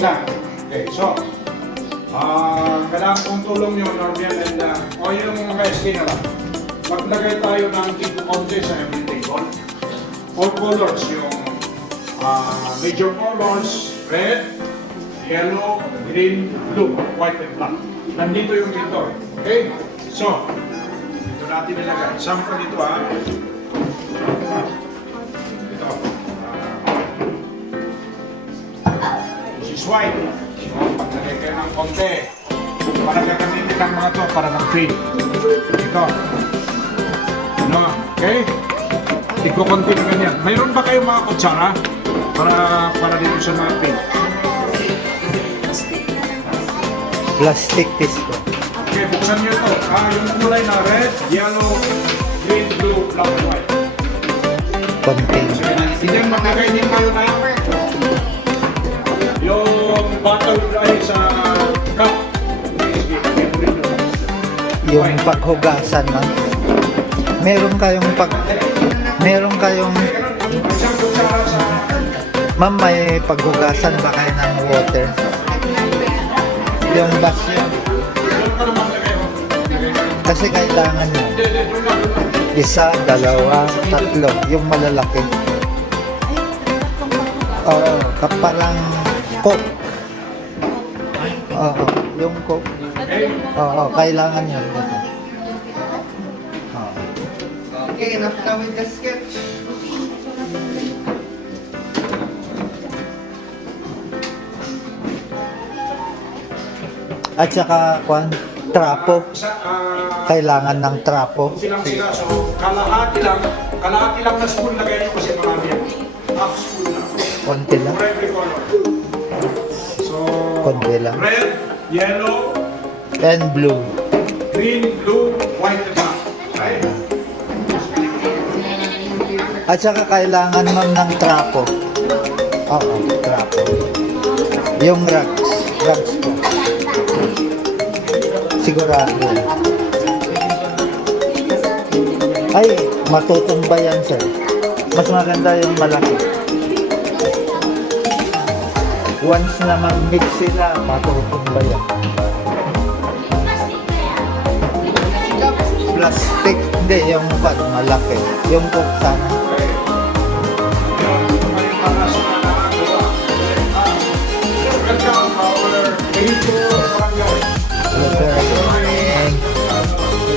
na. Okay, so, kailangan kong tulong nyo, Norbian, and o yung mga SK na lang. Maglagay tayo ng tipo konti sa every table. All colors, yung major colors, red, yellow, green, blue, white, and black. Nandito yung pintor. Okay? So, ito natin nilagay. Sample dito Ito. This is white. So, paglagay kayo ng konti. Para gagamitin ng mga to para mag-print. Ito. Ano? Okay? Iko-konti na ganyan. Mayroon ba kayong mga kutsara? Para dito sa mga print? Plastic piece po. Okay, buksan nyo ito. Yung kulay na red, yellow, green, blue, black, and white. Konti. Hindi maglagay din kayo na yung bottle ay sa cup. Yung paghugasan na. Meron kayong ma'am, may paghugasan ba kayo ng water? Yung bus yun. Kasi kailangan nyo. Isa, dalawa, tatlo. Yung malalaki. Oo, kapalang coke. Oo, yung coke. Oo, kailangan nyo. Okay, enough now with the sketch. At saka, trapo. Kailangan ng trapo. Silang sila. So, kalahati lang na spoon lagay nyo kasi marami yan. Half spoon na. Konti lang. For every color. So, Konti lang. red, yellow, And blue. green, blue, white, and black. Okay? At saka kailangan ma'am ng trapo. Oo, trapo. Yung rugs po. Sigurado. Ay, matutumba yan, sir. Mas maganda yung malaki. Once na mag-mix sila, matutumba yan. Plastic, hindi, yung malaki. Yung cook sana. Hello, sir.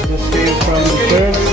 Just stay from first.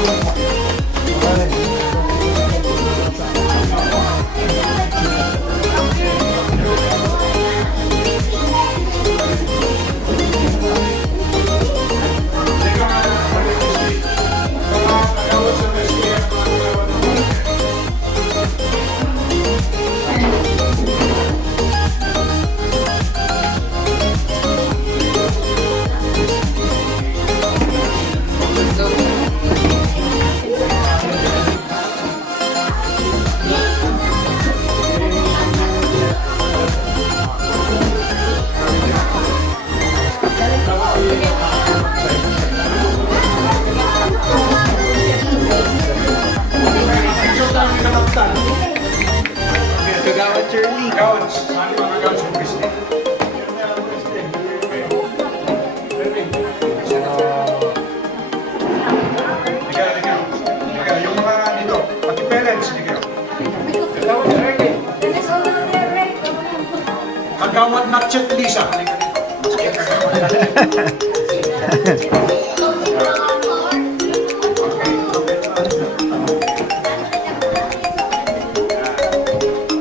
Kagawad Shirley. Gawad. Saan yung mga gawad sa Christine? Yung mga dito, pati parents, Kagawad na Chet Lisa.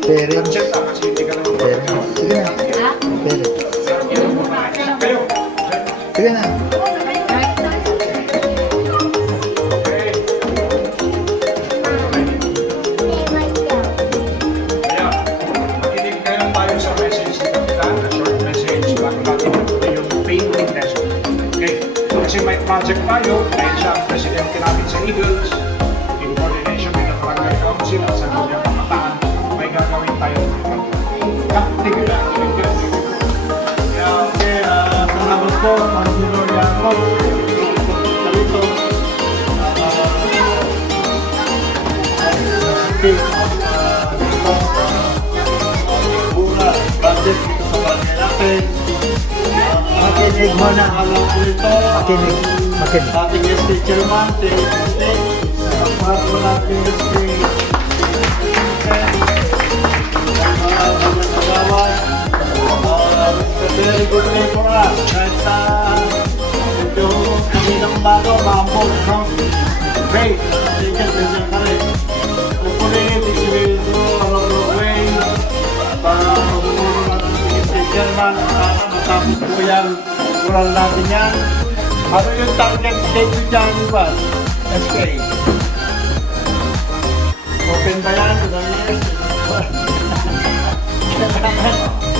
Parents. Chet na kasi hindi ka naman. Parents. Sige na. Parents. Kayo. Sige na. Okay. Kaya, makinig kayo tayo sa message ni Kapitan, na short message bago natin tuloy yung painting lesson. Okay? Kasi may project tayo, dahil siya ang presidente namin sa Eagles, in coordination with the Barangay Council at sa Ganyang Pamataan, may gagawin tayo. Thank you. Kaya, okay, salamat po, Councilor Yaco. Salito. Dito, budget dito sa Manila. natin. Makinig mo na. Alam ko ito. Makinig. Makinig. Ating SK Chairman, ang part po natin SK very good day for us. Kahit medyo kami ng bago, maambol, no? Great. Sige, ganyan ka rin. Hopefully, this will go along the way. Para magulong natin si Chairman, para matapos po yan. Kulang natin yan. Ano yung target date nyo dyan, ba? SK. Open ba yan? Ilang years?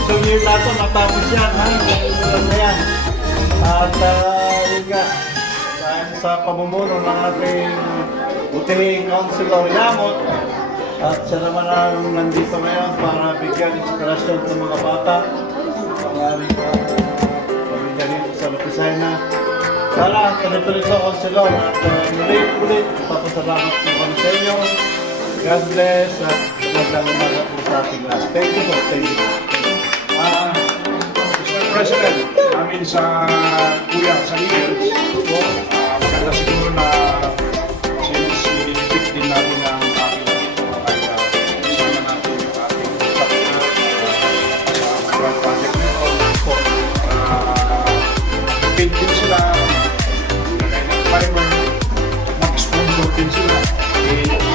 2 years na ito, matapos yan, ha? Kulang na yan. At yun nga, dahil sa pamumuno ng ating butihing Councilor Yamot, at siya naman ang nandito ngayon para bigyan inspirasyon ng mga bata. Pangaring pamilya dito sa Lapisayna. Sana, tuloy-tuloy sa Councilor at ulit, papasalamat po kami sa inyo. God bless at magandang umaga po sa ating lahat. Thank you po. Thank you. Mr. President, namin sa Kuya, sa Eagles, maganda siguro na since i-pick din natin ang ating kasama natin yung ating sa grand project na ito. Paid din sila, fiber, mag-sponsor din sila. Thank you.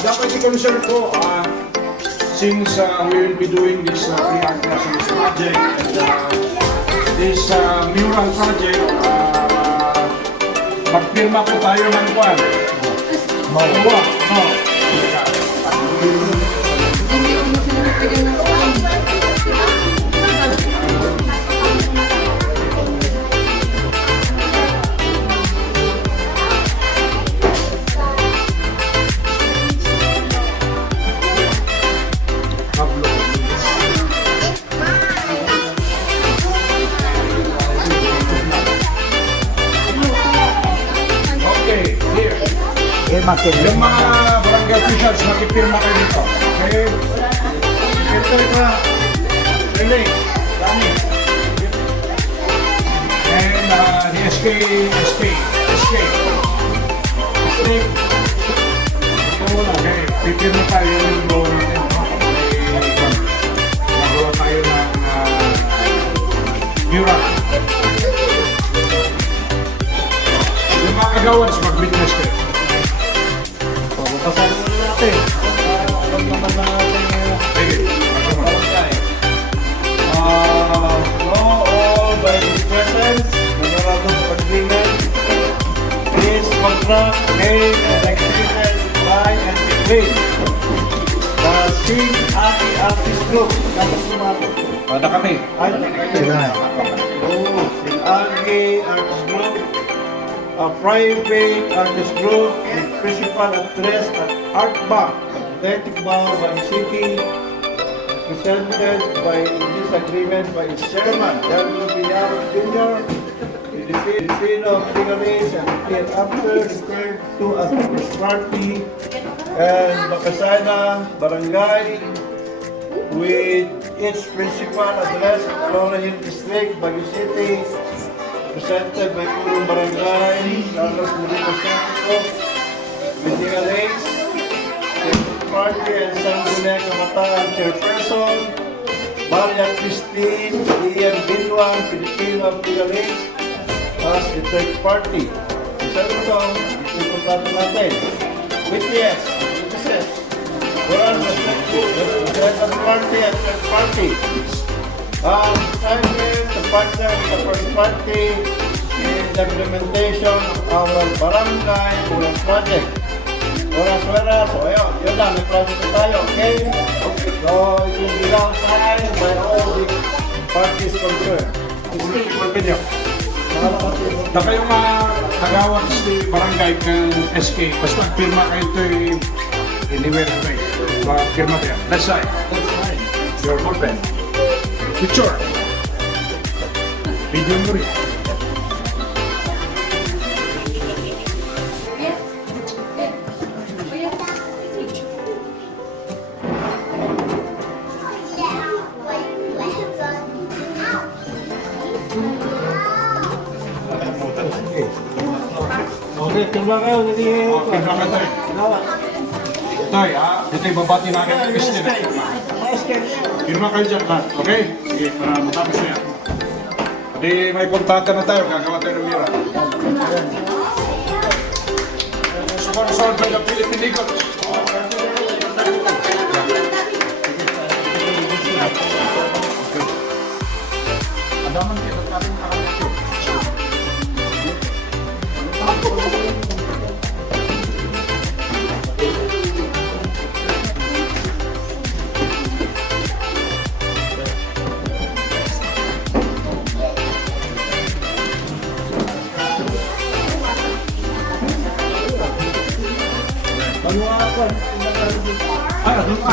Dapat i-concern ko, since we will be doing this pre-art classrooms project and this mural project, magpirma po tayo ng kwan. Mauwa. No. Makinig. Yung mga barangay officials, makipirma kayo dito. Okay? Ito ka. Really? Dami. And the SK. Ito muna. Okay. Pipirma tayo yung loan natin. Nagawa tayo ng mural. Yung mga kagawans, mag-witness kayo. Kasama muna natin. Alam naman natin. Sige. All by his presence, memorandum of agreement is contract made and executed by and between the Sing Aki Artist Group. Kapag sumatot. Pada kami. Ay, Sila na. Sing Aki Artist Group, a private artist group with principal address at Art Bank, Athletic Bound by City, presented by this agreement by its chairman, W.B. Yaro Jr., the Filipino Figurines and thereafter referred to as the first party, and Bacasana Barangay with its principal address at Aurora Hill District, Baguio City, presented by Purong Barangay, Carlos Molina Santo, Medina Reyes, Party and Sangguniang Kabataan Chairperson, Maria Christine, Ian Binwang, Filipino Figurines, as the third party. Sa ito, ipupultato natin. witnesses. Whereas the second party and third party. Decided to partner with the first party in the implementation of our barangay Bulang project. Whereas, so yun lang, may project na tayo, okay? So, yung bilang signed by all the parties concerned. Pwede. Na kayong mga kagawad sa barangay ng SK, basta pirma kayo ito anywhere na kayo. Pirma kayo. That's right. Your boyfriend. Picture. Video mo rin. Okay, terima kayo. Pirma ka tayo. Tay, dito ibabati namin ang Christian. Pirma kayo dyan lahat, okay? Sige, para matapos na yan. Di may kontrata na tayo, gagawa tayo ng mira. Sponsored by the Philippine Eagles. Adaman kita tayo nakakit yun. Doon ka.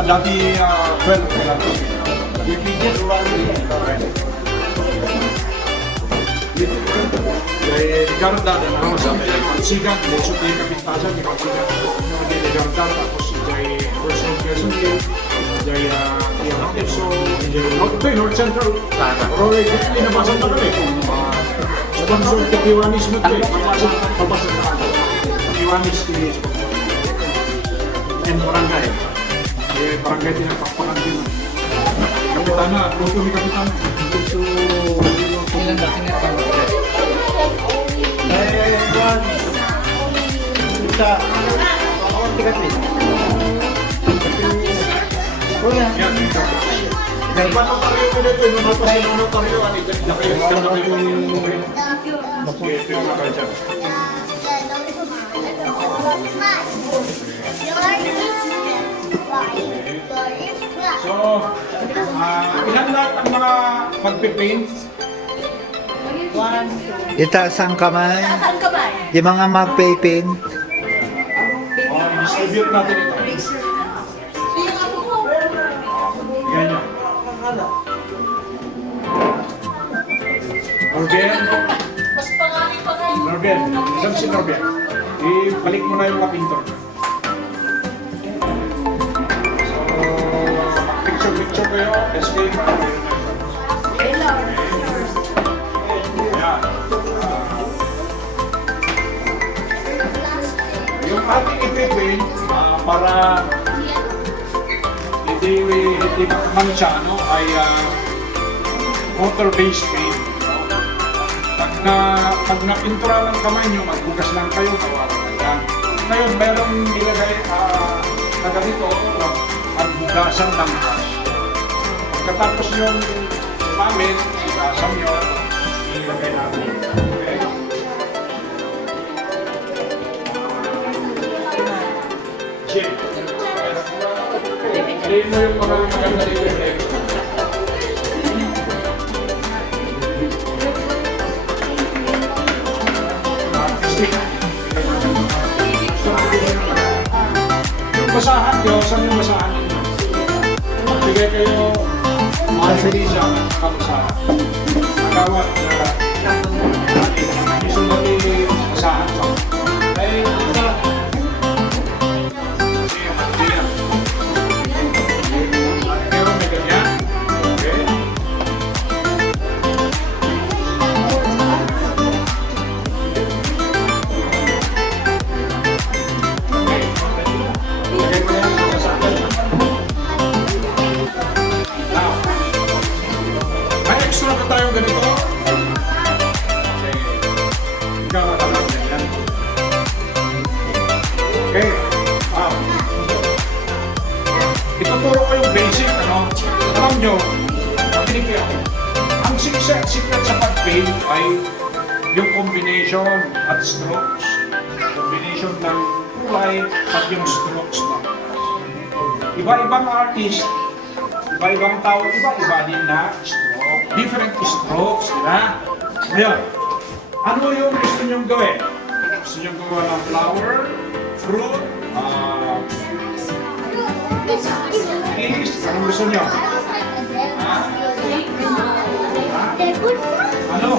Ang dati 12 ka lang. Garda na ako sa sigat, so tayo kapitasan, kapitasan, hindi garda, tapos jay personal person din, jay so North Central, Rory, hindi nabasan na kami. Sponsor ka Tiwanis mo tayo, papasan na ako. Tiwanis, and barangay. Barangay din ang pakpakan din. Kapitana, luto ni Kapitana. So, ilan dati na ito? Isa. Tigat rin. Kuya. Paano tayo ko nito? Nung napasin ano tayo? So, ilan lahat ang mga magpipaint? Itaas ang kamay. Saan ka ba? Yung mga magpipin. I-distribute natin ito. Yan yun. Norben. Mas pangalan pa kayo. Norben. Isang si Norben. Ibalik mo na yung mga pintor. So, picture kayo. Escape. Yan. Yung ating ipipin, para hindi mansya, no, ay water-based paint. Pag napintura ng kamay nyo, magbugas lang kayo, kawawalan. Ngayon, merong nilagay na ganito, magbugasan ng brush. Pagkatapos yung gamit, bugasan nyo, ilagay natin. Okay? Jim. Ilagay mo yung mga maganda ilagay. Yung basahan nyo, saan yung basahan nyo? Magbigay kayo mga Felisa, kabasahan. Nagawat na isulat yung basahan pa. Ay, ito. Pero may ganyan. Okay. Lagay mo yan sa basahan. Now, may extra pa tayong ganito. Ituturo ko yung basic, ano? Alam nyo, makinig kayo. Ang secret sa pag-paint ay yung combination at strokes. Combination ng kulay at yung strokes na. Iba-ibang artist, iba-ibang tao, iba-iba din na stroke. Different strokes, di ba? Ngayon, ano yung gusto nyong gawin? Gusto nyong gawa ng flower, fruit, kiss, anong gusto nyo? Ha? Ano?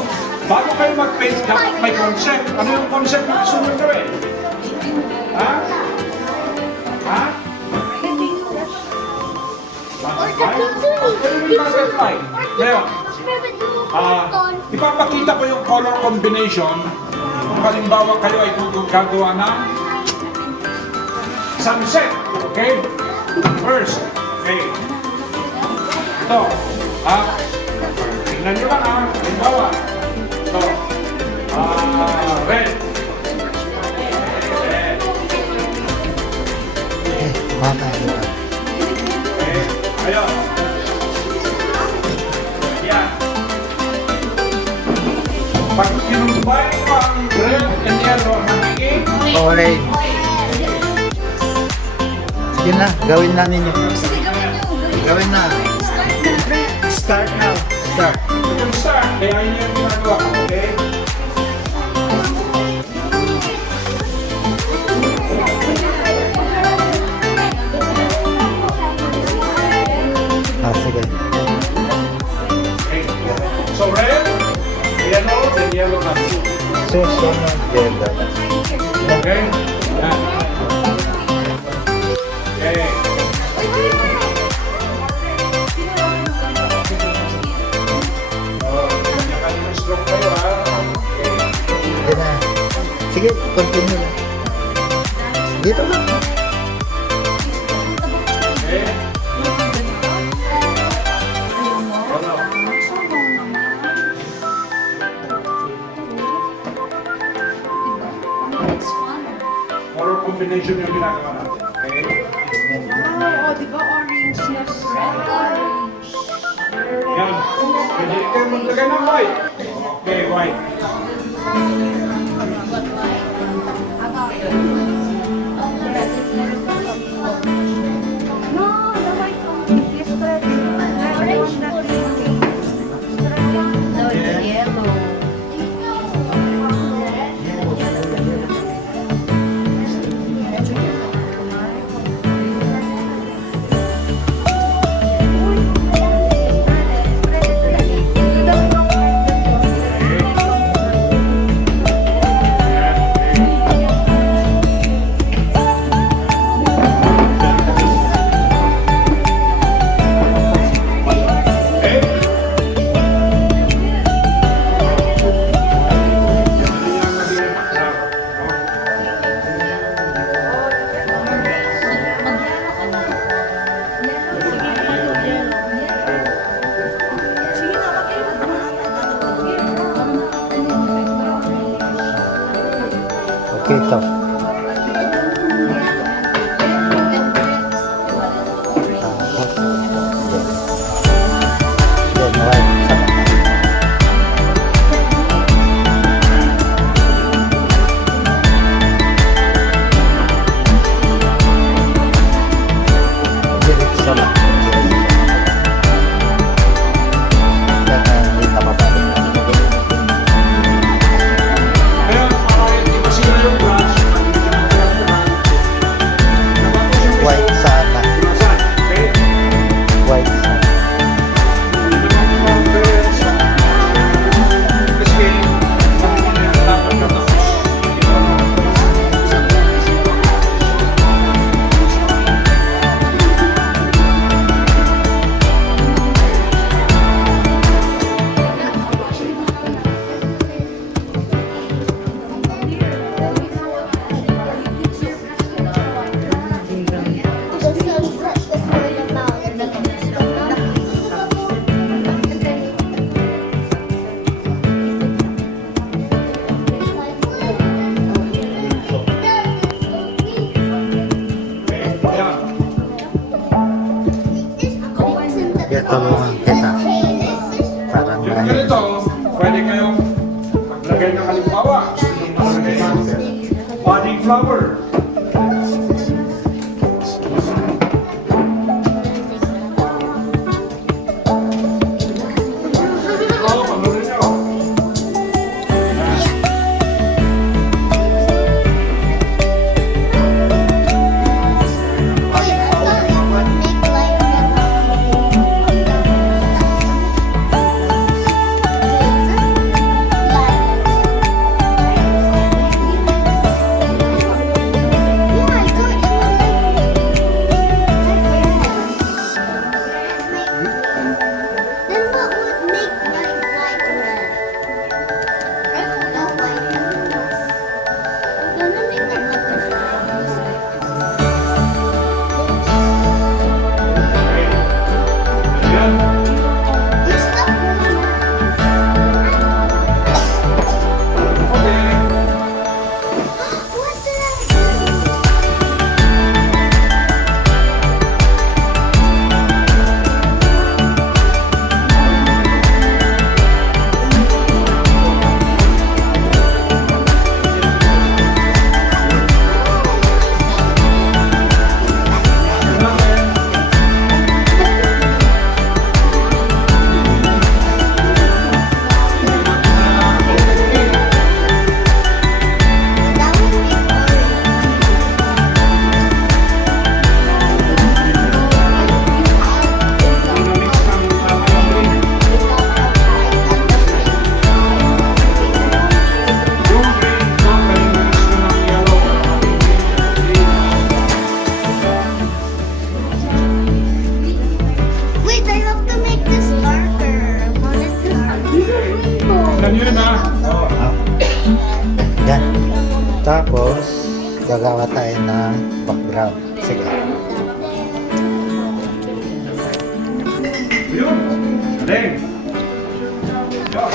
Bago kayo mag-paint, dapat may concept. Ano yung concept na gusto nyong gawin? Ha? Ha? Butterfly. Ngayon, ipapakita ko yung color combination. Kung halimbawa kayo ay gagawa ng sunset. Okay? First. Okay. Ito. Tingnan nyo lang ha. Halimbawa. Ito. Red. Red. Mata. Okay. Ayun. Yan. Pag kinumbay ko ang red and yellow, magiging Orange. Sige na, gawin na ninyo. Gawin na. Start now. Start. yung start. Kaya yun yung ginagawa ko. Okay? Sige. Okay. So red, yellow, then yellow na blue. Susunod, yellow. Okay? Yan. Okay. Kanya-kanya stroke kayo ha. Okay. Sige na. Sige, continue lang. Dito lang. Okay. Color combination yung ginagawa natin. Okay? Oh, di ba orange na orange. Yan. Pwede kayo maglagay ng white. Okay, white. No, the white one. Yes, correct. Orange na no, it's yellow. Okay, ito. Yan, white. Diretso lang. Yan, hindi na mabalik. Kaya para hindi masira yung brush, White sana. okay? White sana. Kasi, dapat na tapos. Sige, tulungan kita. Parang Yung ganito, pwede kayong maglagay ng halimbawa. Gusto nyo maglagay ng budding flower. Ito, panorin nyo. Ayan. Okay. Yung green, yung green, gusto ng yellow. Wait, I have to make this darker. I want it darker. Tignan nyo yun, ha? Oh. Yan. Tapos, gagawa tayo ng background. Sige. Yun. Galing. Yun.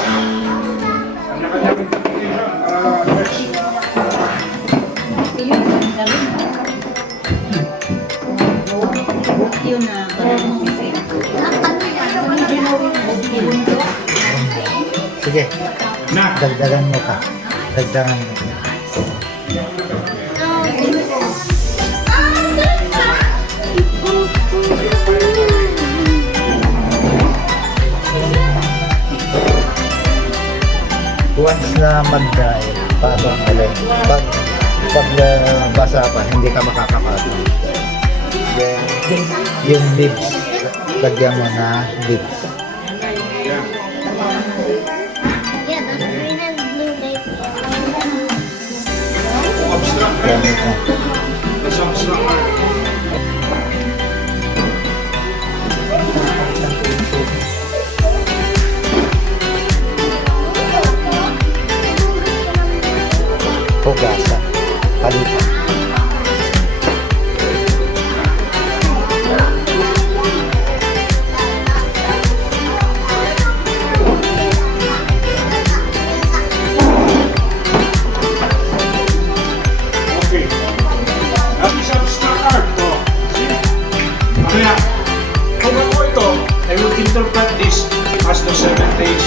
Kanya-kanya interpretation para fresh. Yun na. Sige. Na. Dagdagan mo pa. Dagdagan mo. Once na mag-dry, parang pag basa pa, hindi ka makakapagod. Then, yung leaves, lagyan mo na leaves. Yan. Yeah, the green and blue make Abstract. Gamit mo. That's abstract art. Pugasa. Palitan. Okay. That is abstract art. Oh. See? Mamaya, kung ako ito, I will interpret this as the 7 days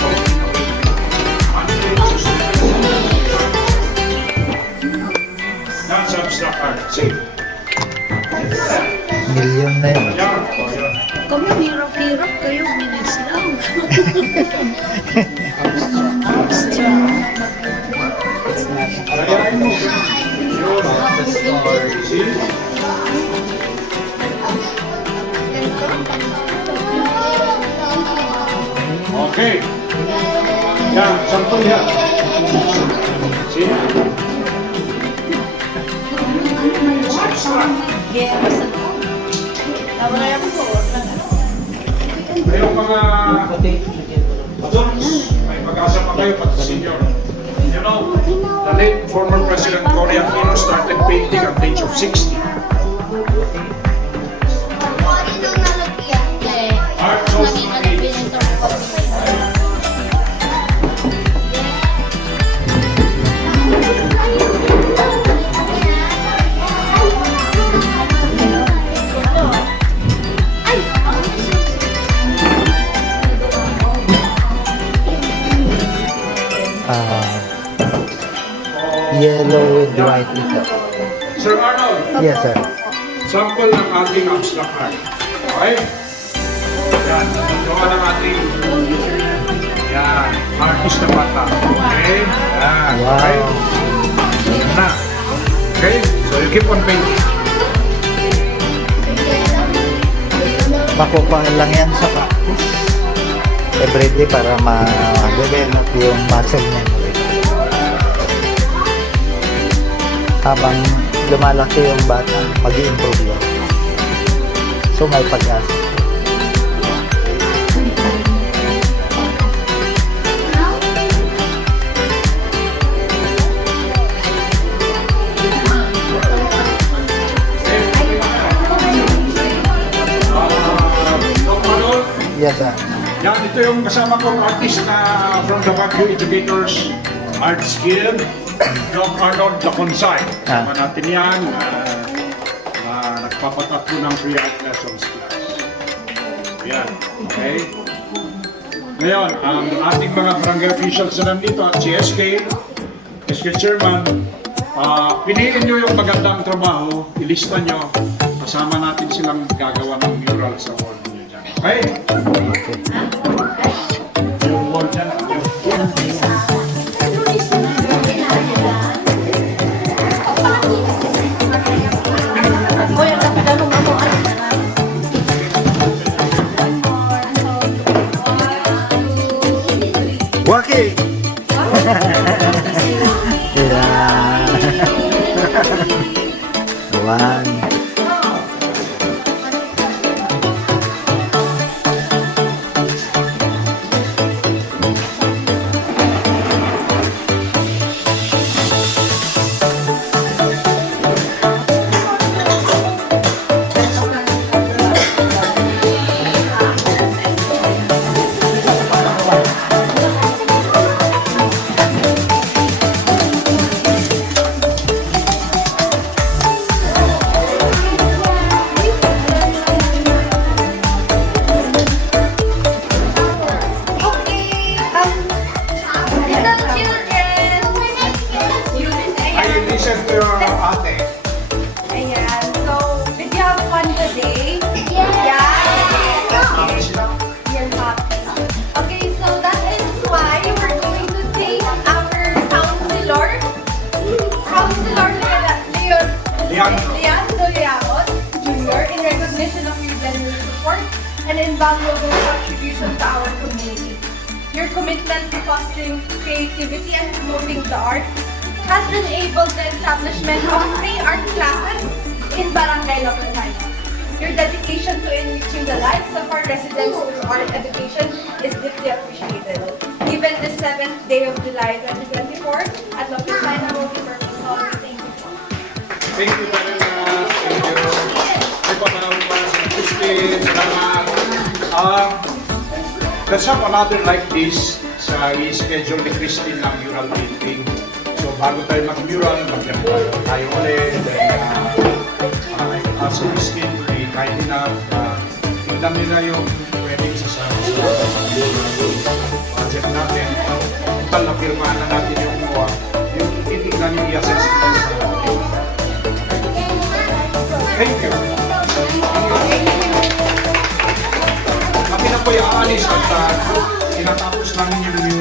of Monday, Tuesday, that's abstract art. See? Milyon na yun. Yan. Oh, yan. Kami hirap-hirap kayo, minutes lang. Ayayin mo. Yun. See? Okay. Yan, sample yan. See? It's abstract. Yes. Tama na yan po. Kayong mga adults, may pag-asa pa kayo pati senior. You know, the late former President Cory Aquino started painting at the age of 60. Art shows my age. Ay! Yellow with white ito. Sir Arnold, Yes, sir. sample ng ating abstract art. Okay? Yan, gawa ng ating yan, artist na bata. Okay? Yan, okay? Wow. Yan na. Okay? So you keep on painting. Makukuha lang yan sa practice. Everyday para ma-develop yung muscle niya. Habang lumalaki yung bata, mag-i-improve yun. So may pag-asa. Doc Arnold, Yes, sir. yan, ito yung kasama kong artist na from the Baguio Educators Art Skill, Doc Arnold Laconsay. Kasama natin yan, nagpapatatlo ng free art lessons class. Yan, okay? Ngayon, ang ating mga barangay officials na nandito at si SK Chairman, piliin nyo yung magandang trabaho, ilista nyo, kasama natin silang gagawa ng mural sa wall nyo dyan. Okay? Yung wall dyan, yung Hoy, ang tatanong ako. Waki! Yeah. One. I listen to your ate. Ayan. So, did you have fun today? Yeah. You're happy. Okay, so that is why we're going to take our counselor, Leandro Leamot Jr. in recognition of your generous support and invaluable contribution to our community. Your commitment to fostering creativity and promoting the arts has enabled the establishment of free art classes in Barangay Locosay. Your dedication to enriching the lives of our residents through art education is deeply appreciated. Given the 7th day of July 2024 at Locosay Multipurpose Hall, thank you po. Thank you very much. Thank you. May papanawin pa sa Christine. Salamat. Let's have another like this sa i-schedule ni Christine ng mural painting. So bago tayo mag-mural, mag-mural tayo ulit. Then, also Christine, be kind enough. Tingnan nila yung pwedeng sasama sa project natin. Total na firmahan na natin yung yung titignan yung i-assess nila sa Thank you. Kami na po yung aalis at tinatapos namin yung